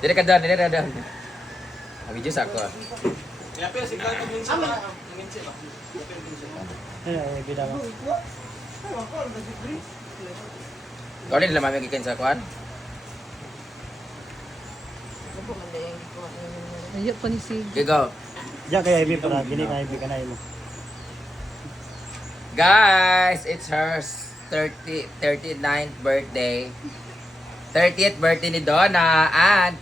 Dili ka doon, dili ka doon. Mag-juice ako. Kaya pero sigaw ito minsan ba? Minsan ba? Ay, bida mo. Ikaw din lang mamigikin sa kuhan? Ayo pa ni Sig. Ikaw. Diyan kaya Ivy para gini ka Ivy ka na mo. Guys, it's her 39th birthday. 30th birthday ni Donna and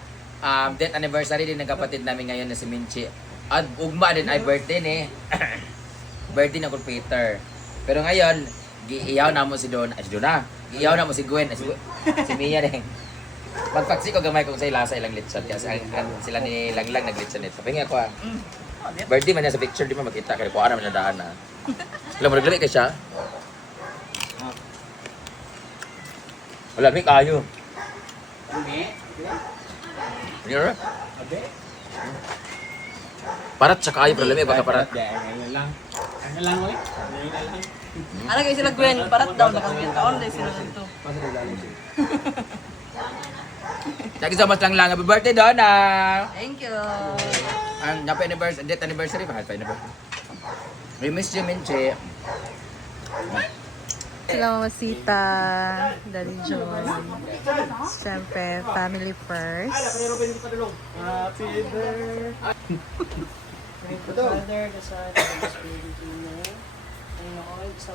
death anniversary din ng kapatid namin ngayon na si Minchi. At ugma din ay birthday ni birthday ng Peter. Pero ngayon, giiyaw na mo si Donna. Si Donna. Giiyaw na mo si Gwen. Si Mia din. Magpaksi ko gamay kung sa ilasa ilang litson. Kasi sila ni Langlang naglitson nito. Pahingi ako ah. Birthday man niya sa picture, di mo makita. Kaya kuha naman na daan na. Alam mo, naglalit ka siya? Wala, may kayo. Ano? Parat sa kayo, pero lamig, baka parat. Ano lang, oy. Ano kayo sila Gwen? Parat daw nakagyan ka. Online sila nito. Thank you so much lang. Happy birthday, Donna! Thank you. Happy anniversary, death anniversary ba? Happy anniversary. We miss you, Minche. Sila Mamasita, Daddy John. Siyempre, family first. Happy birthday. Father, the Son, and the Spirit Amen. Ngayon, sa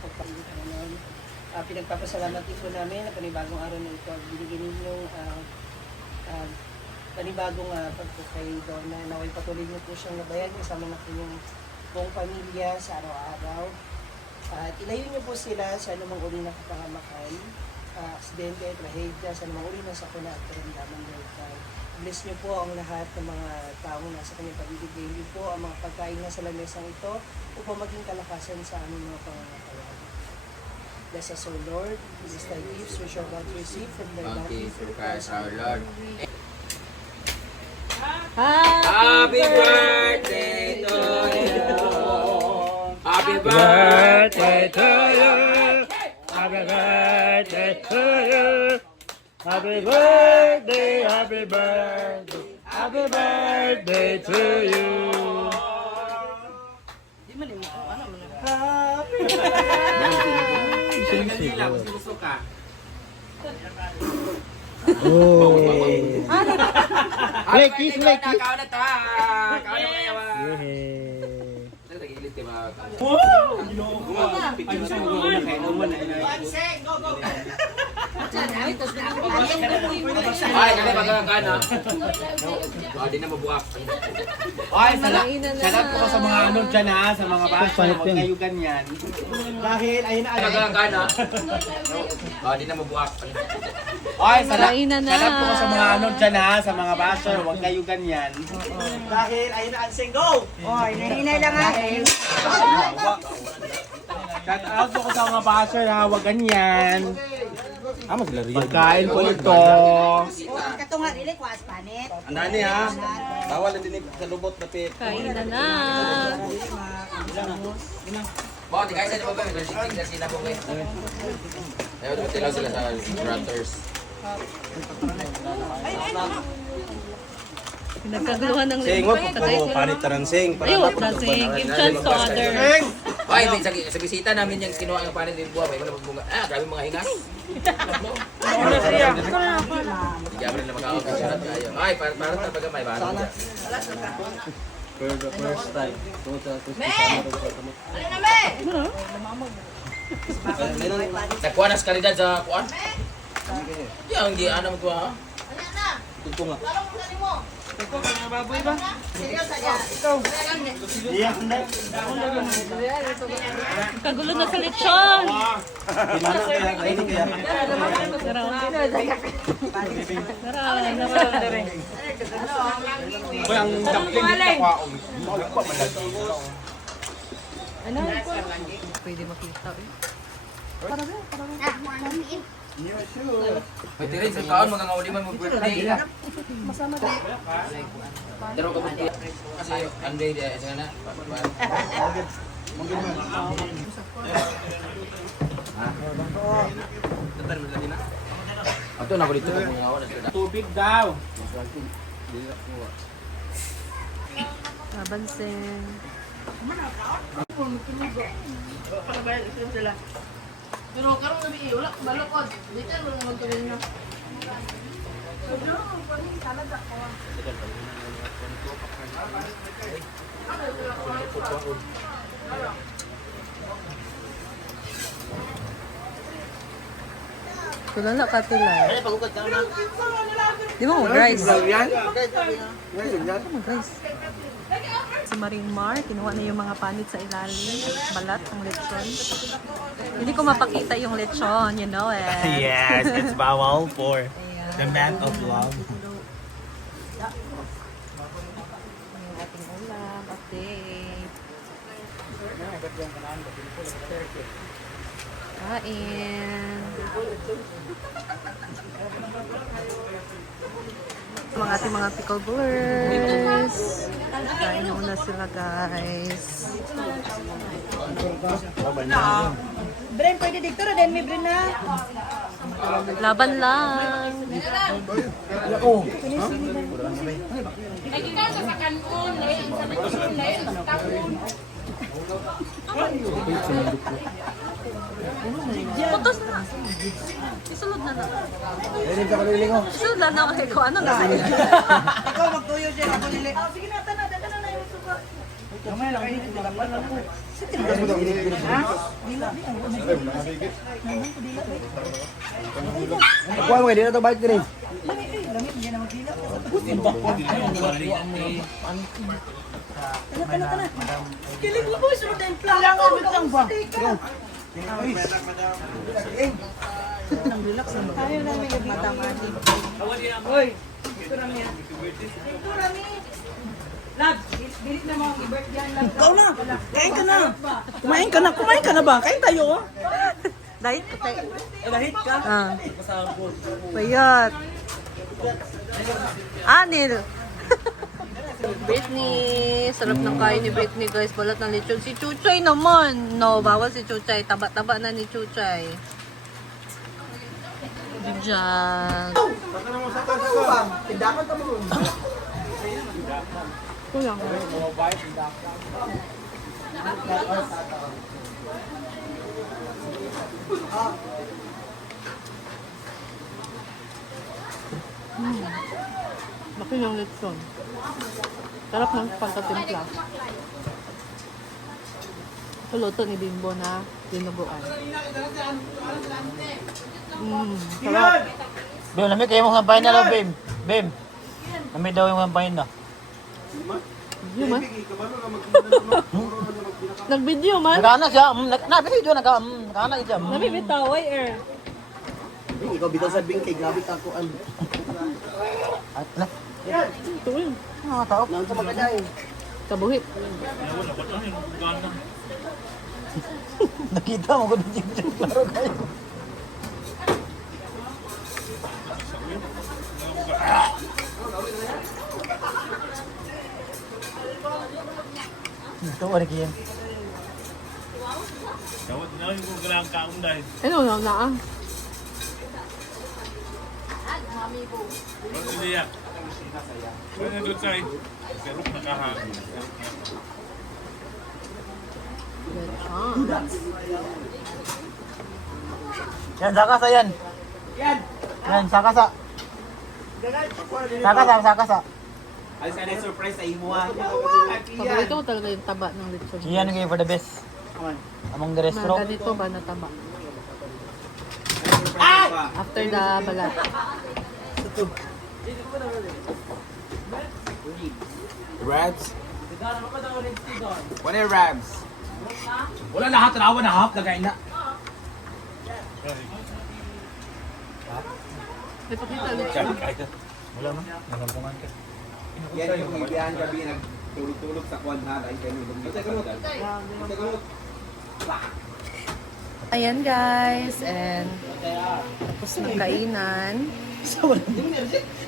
pagpapalitan namin. Pinagpapasalamat din po namin na panibagong araw na ito. Binigyan ninyong panibagong pagkakay Donna. Naway patuloy niyo po siyang nabayan kasama na kanyang buong pamilya sa araw-araw. At ilayo niyo po sila sa anumang uri ng kapangamakan, aksidente, trahedya, sa anumang uri ng sakuna at karamdaman ng ikaw. Bless niyo po ang lahat ng mga taong nasa kanyang paligid. Gayon niyo po ang mga pagkain na sa lamesang ito upang maging kalakasan sa aming mga pangangailangan. Bless us, O Lord, bless thy gifts which are about to receive from thy body through Christ our Lord. Happy birthday to you! Happy birthday to you! Happy birthday to you! Happy birthday, happy birthday, happy birthday to you! Di man mo ano man. Happy Gusto ka? Oh! Wait, kiss, wait, kiss! Kaon na ta! Kaon na kayo! Nagtagilit, diba? Picture sa mga na kayo naman. Ay, kami magkakakaan ha? Di na mabuak. Ay, salat ko sa mga ano dyan ha, sa mga basa, huwag kayo ganyan. Dahil, ayun na, ayun. Magkakakaan ha? Di na mabuak. Ay, salat Kainan na. ko sa mga ano dyan ha, sa mga basa, huwag kayo ganyan. Dahil, ayun na, Anseng, go! Oy, nahinay lang nga eh. Shout out ko sa mga basa ha, huwag ganyan. Pagkain ko ito. Kato nga dili ko aspanit. Andani ha, bawal na dinig sa lubot na pit. Kainan na. Bakit di kayo sa diba ba? May na sila po kayo. Ayaw, dumatilaw sila sa brothers. Pinagkaguluhan ng Sing, wag ko panit tarang sing. Ayaw, dancing. Give chance to other. Ay, sa bisita namin yung kinuha ng panin din buwa. May mga bunga. Grabe mga hingas. Hindi ako rin na makakapagsalat kayo. Ay, para talaga may bahan dyan. For the first time. Nagkuha na sa kalidad sa kuwan? Yan, hindi ano mo kuha ha? Ito nga. Kagulo na sa lechon. Dimana kaya? Ready kaya? Uy, ang dumpling dito kwa. Pwede makita eh. May tirin sa kaon, mga ngauliman mo birthday. Pero kapag kasi Andre, isa na. Ha? Tatan mo na din na. Ato na ko dito kung ngawa na. Tubig daw. Labansing. Pero karong gabi wala balokod. Dito mo naman tuloy na. Wala na katilay. Di ba mo rice? Guys. Si Maring Mar, kinuha na yung mga panit sa ilalim. Balat ang lechon. Hindi ko mapakita yung lechon, you know it. Yes, it's bawal for the man of love. Yung ating ulam, update. Kain. Mga ating mga pickleballers. Kain na muna sila, guys. Bren, pwede dito rin. Then may Bren na. Laban lang. Putos na. Isulod na na. Isulod na na kasi kung ano na. Ikaw magtuyo siya. Ako nili. Sige na, tana na yung suka. Kamay lang. Kuha mo kayo, dito balik din. Tana. Kilig mo po. Sunod na yung plan. Lang ba? Ayaw namin yung matamati. Hoy! Ito rami. Lag! Bilit na mga i-birthday yan. Ikaw na! Kain ka na! Kumain ka na ba? Kain tayo oh! Dahit ko tayo. Lahit ka? Ah. Payat. Anil. Britney. Sarap ng kain ni Britney, guys. Balat ng lechon. Si Chuchay naman. No, bawal si Chuchay. Taba-taba na ni Chuchay. Diyan. Kulang. Laki ng lechon. Sarap ng pagkatimpla. Ito luto ni Bimbo na dinuguan. Sarap. Bim, lamig kayo mga kampahin na daw, Bim. Bim. Lamig daw yung kampahin na. Yun man. Nag-video man. Nagkana siya. Nabvideo, nagkana siya. Nabibitaway Ikaw bitaw sa bingkay. Grabe ka ko. At na. Ito yun. Tao. Nang sa magkadain. Kabuhit. Nakita mo ko din yung klaro kayo. Ito, wala kayo. Ano na ah. Yan, sakasa yan. Yan, sakasa. Sakasa. Ay, sana surprise sa imuha. Paborito ko talaga yung taba ng lechon. Yan kayo for the best. Among the Mga restaurant. ganito ba na taba? After the balat. Rabs? What are Rabs? Wala lahat, tanawa na hap, lagay na. May pakita lechon. Wala man, nagampungan ka. Yan yung ibihan gabi nagtulog-tulog sa kwan ha. Ay, kayo nung Ayan guys, and tapos ng kainan. So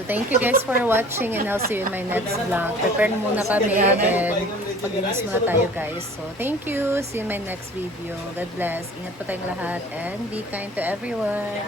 thank you guys for watching and I'll see you in my next vlog. Prepare muna kami and maglinis muna tayo guys. So thank you, see you in my next video. God bless. Ingat po tayong lahat and be kind to everyone.